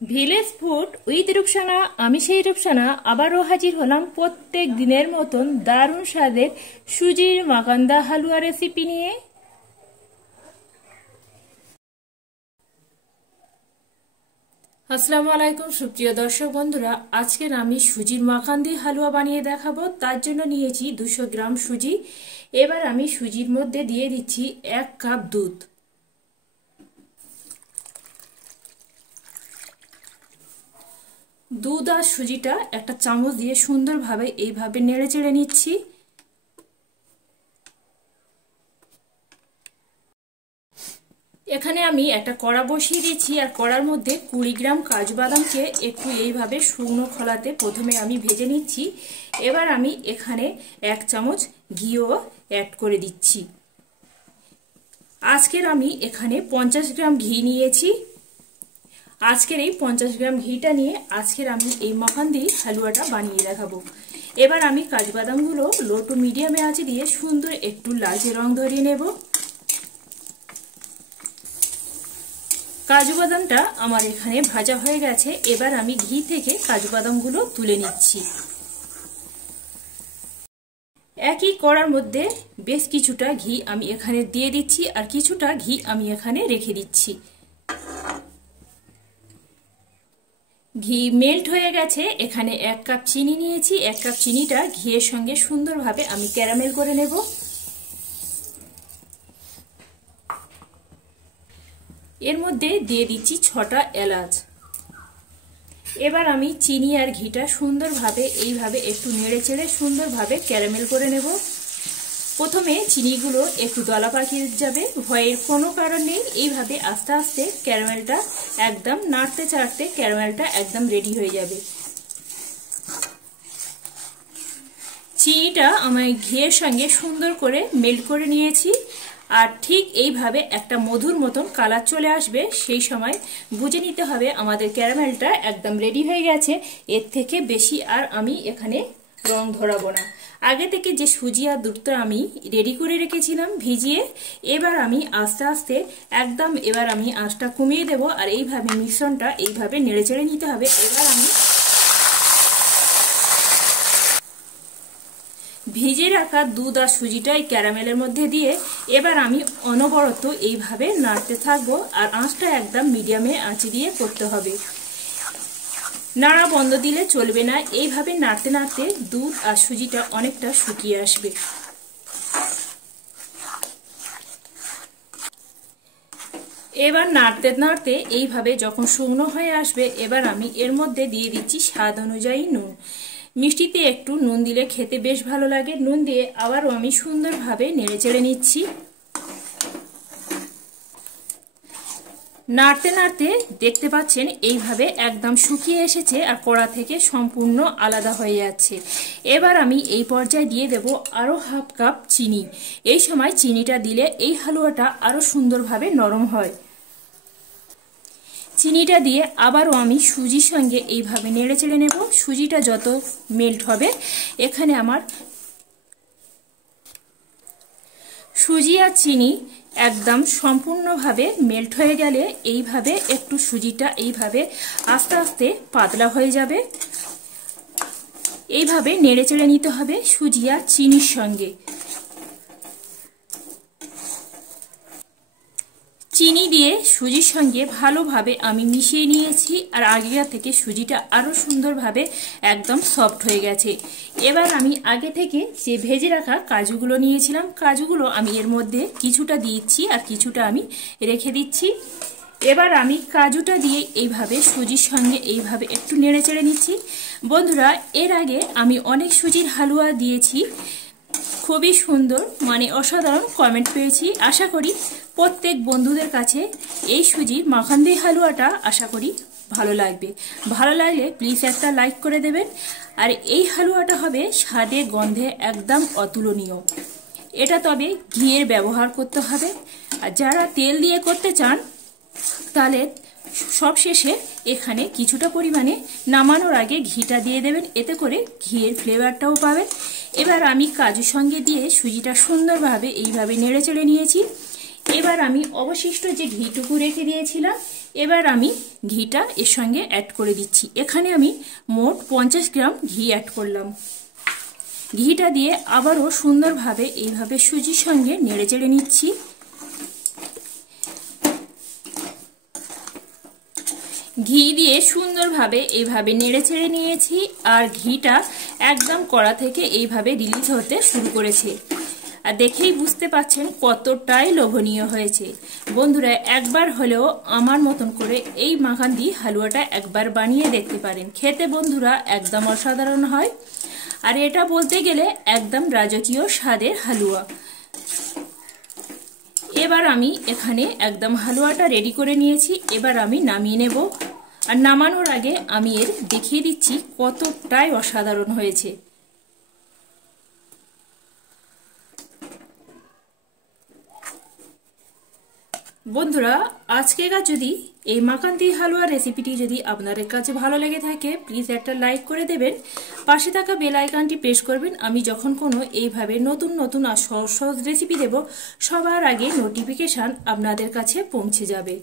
Village food with Rupsana. আমি সেই রূপসানা আবারও হাজির হলাম প্রত্যেক দিনের মতন দারুণ স্বাদের সুজির মাকান্দা হালুয়া রেসিপি নিয়ে। আসসালামু আলাইকুম সুপ্রিয় দর্শক বন্ধুরা, আজকের আমি সুজির মাকান্দি হালুয়া বানিয়ে দেখাবো। তার জন্য নিয়েছি 200 গ্রাম সুজি। এবার আমি সুজির মধ্যে দিয়ে দিচ্ছি 1 কাপ দুধ। দুধ আর সুজিটা একটা চামচ দিয়ে সুন্দরভাবে এইভাবে নেড়ে চেড়ে নিচ্ছি। এখানে আমি একটা কড়া বসিয়ে দিয়েছি আর কড়ার মধ্যে 20 গ্রাম কাজু বাদামকে একটু এইভাবে শুকনো খোলাতে প্রথমে আমি ভেজে নিচ্ছি। এবার আমি এখানে 1 চামচ ঘিও অ্যাড করে দিচ্ছি। আজকের আমি এখানে 50 গ্রাম ঘি নিয়েছি। আজকের এই 50 গ্রাম ঘিটা নিয়ে আজকের আমি এই মাখান্দি হালুয়াটা বানিয়ে দেখাবো। এবার আমি কাজু বাদামগুলো লো টু মিডিয়ামে আঁচে দিয়ে সুন্দর একটু লালচে রং ধরিয়ে নেব। কাজু বাদামটা আমার এখানে ভাজা হয়ে গেছে। এবার আমি ঘি থেকে কাজু বাদামগুলো তুলে নিচ্ছি। একই কড়ার মধ্যে বেশ কিছুটা ঘি আমি এখানে দিয়ে দিচ্ছি আর কিছুটা ঘি আমি এখানে রেখে দিচ্ছি। ঘি মেল্ট হয়ে গেছে। এখানে 1 কাপ চিনি নিয়েছি। 1 কাপ চিনিটা ঘিয়ের সঙ্গে সুন্দরভাবে আমি ক্যারামেল করে নেব। এর মধ্যে দিয়ে দিচ্ছি 6টা এলাচ। এবার আমি চিনি আর ঘিটা সুন্দরভাবে এইভাবে একটু নেড়ে চেড়ে সুন্দরভাবে ক্যারামেল করে নেব। প্রথমে চিনিগুলো একটু দলা পাকিয়ে যাবে, ভয়ের কোনো কারণ নেই। এইভাবে আস্তে আস্তে ক্যারামেলটা একদম নাড়তে চাড়তে ক্যারামেলটা একদম রেডি হয়ে যাবে। চিনিটা আমার ঘিয়ের সঙ্গে সুন্দর করে মেল্ট করে নিয়েছি আর ঠিক এইভাবে একটা মধুর মতন কালার চলে আসবে, সেই সময় বুঝে নিতে হবে আমাদের ক্যারামেলটা একদম রেডি হয়ে গেছে। এর থেকে বেশি আর আমি এখানে রং ধরাবো না। আগে থেকে যে সুজি আর দুধটা আমি রেডি করে রেখেছিলাম ভিজিয়ে, এবার আমি আস্তে আস্তে একদম এবার আমি আঁচটা কমিয়ে দেব আর এইভাবে মিশ্রণটা এইভাবে নেড়ে চেড়ে নিতে হবে। এবার আমি ভিজে রাখা দুধ আর সুজিটা এই ক্যারামেলের মধ্যে দিয়ে এবার আমি অনবরত এইভাবে নাড়তে থাকবো আর আঁচটা একদম মিডিয়ামে আঁচে দিয়ে করতে হবে। নাড়া বন্ধ দিলে চলবে না। এইভাবে নাড়তে নাড়তে দুধ আর সুজিটা অনেকটা শুকিয়ে আসবে। এবার নাড়তে নাড়তে এইভাবে যখন শুকনো হয়ে আসবে, এবার আমি এর মধ্যে দিয়ে দিচ্ছি স্বাদ অনুযায়ী নুন। মিষ্টিতে একটু নুন দিলে খেতে বেশ ভালো লাগে। নুন দিয়ে আবারও আমি সুন্দরভাবে নেড়ে চেড়ে নিচ্ছি। নাড়তে নাড়তে দেখতে পাচ্ছেন এইভাবে একদম শুকিয়ে এসেছে আর কড়া থেকে সম্পূর্ণ আলাদা হয়ে যাচ্ছে। এবার আমি এই পর্যায়ে দিয়ে দেব আরও হাফ কাপ চিনি। এই সময় চিনিটা দিলে এই হালুয়াটা আরও সুন্দরভাবে নরম হয়। চিনিটা দিয়ে আবারও আমি সুজির সঙ্গে এইভাবে নেড়ে চেড়ে নেব। সুজিটা যত মেল্ট হবে, এখানে আমার সুজি আর চিনি একদম সম্পূর্ণভাবে মেল্ট হয়ে গেলে এইভাবে একটু সুজিটা এইভাবে আস্তে আস্তে পাতলা হয়ে যাবে। এইভাবে নেড়ে চেড়ে নিতে হবে সুজি আর চিনির সঙ্গে। চিনি দিয়ে সুজির সঙ্গে ভালোভাবে আমি মিশিয়ে নিয়েছি আর আগেকার থেকে সুজিটা আরও সুন্দরভাবে একদম সফট হয়ে গেছে। এবার আমি আগে থেকে যে ভেজে রাখা কাজুগুলো নিয়েছিলাম, কাজুগুলো আমি এর মধ্যে কিছুটা দিচ্ছি আর কিছুটা আমি রেখে দিচ্ছি। এবার আমি কাজুটা দিয়ে এইভাবে সুজির সঙ্গে এইভাবে একটু নেড়ে চেড়ে নিচ্ছি। বন্ধুরা, এর আগে আমি অনেক সুজির হালুয়া দিয়েছি, খুবই সুন্দর মানে অসাধারণ কমেন্ট পেয়েছি। আশা করি প্রত্যেক বন্ধুদের কাছে এই সুজির মাখান্দি হালুয়াটা আশা করি ভালো লাগবে। ভালো লাগলে প্লিজ একটা লাইক করে দেবেন। আর এই হালুয়াটা হবে স্বাদে গন্ধে একদম অতুলনীয়। এটা তবে ঘিয়ের ব্যবহার করতে হবে। আর যারা তেল দিয়ে করতে চান তাহলে সবশেষে এখানে কিছুটা পরিমাণে নামানোর আগে ঘিটা দিয়ে দেবেন, এতে করে ঘিয়ের ফ্লেভারটাও পাবেন। এবার আমি কাজুর সঙ্গে দিয়ে সুজিটা সুন্দরভাবে এইভাবে নেড়ে চেড়ে নিয়েছি। এবার আমি অবশিষ্ট যে ঘিটুকু রেখে দিয়েছিলাম এবার আমি ঘিটা এর সঙ্গে অ্যাড করে দিচ্ছি। এখানে আমি মোট 50 গ্রাম ঘি অ্যাড করলাম। ঘিটা দিয়ে আবারও সুন্দরভাবে এইভাবে সুজির সঙ্গে নেড়ে চেড়ে নিচ্ছি। ঘি দিয়ে সুন্দরভাবে এইভাবে নেড়ে চেড়ে নিয়েছি আর ঘিটা একদম কড়া থেকে এইভাবে রিলিজ হতে শুরু করেছে। আর দেখেই বুঝতে পাচ্ছেন কতটাই লোভনীয় হয়েছে। বন্ধুরা একবার হলেও আমার মতন করে এই মাখান্দি হালুয়াটা একবার বানিয়ে দেখতে পারেন। খেতে বন্ধুরা একদম অসাধারণ হয় আর এটা বলতে গেলে একদম রাজকীয় স্বাদের হালুয়া। এবার আমি এখানে একদম হালুয়াটা রেডি করে নিয়েছি। এবার আমি নামিয়ে নেব আর নামানোর আগে আমি এর দেখিয়ে দিচ্ছি কতটাই অসাধারণ হয়েছে। বন্ধুরা আজকেকার যদি এই মাকান্দি হালুয়া রেসিপিটি যদি আপনাদের কাছে ভালো লেগে থাকে প্লিজ একটা লাইক করে দেবেন, পাশে থাকা বেল আইকনটি প্রেস করবেন। আমি যখন কোনো এইভাবে নতুন নতুন আর সহজ সহজ রেসিপি দেব সবার আগে নোটিফিকেশান আপনাদের কাছে পৌঁছে যাবে।